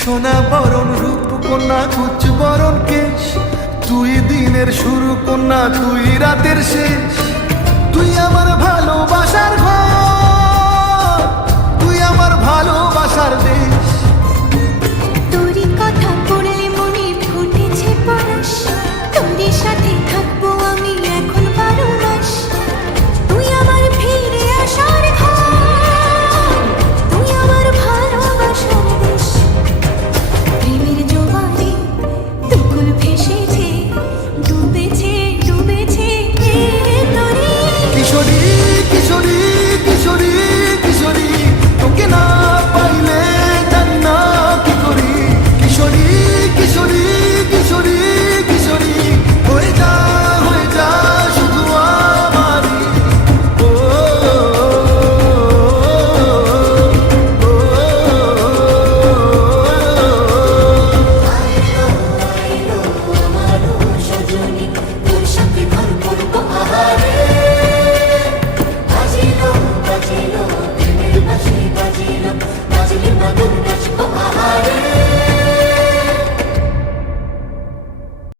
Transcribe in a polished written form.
সোনা বরণ রূপ কন্যা কুচ বরণ কেশ, তুই দিনের শুরু কন্যা তুই রাতের শেষ। তুই আমার ভালোবাসার ঘর, তুই আমার ভালোবাসার দেশ। তোরই কথা পড়লে মনে ফুটেছে পরশ, তোরই সাথে থাকবো আমি এখন 12 মাস। তুই আমার ফিরে আসার ঘর, তুই আমার ভালোবাসার দেশ। প্রেমের জোয়ারে দুকুল ভেসেছে, ডুবেছে ডুবেছে তোরে। কিশোরী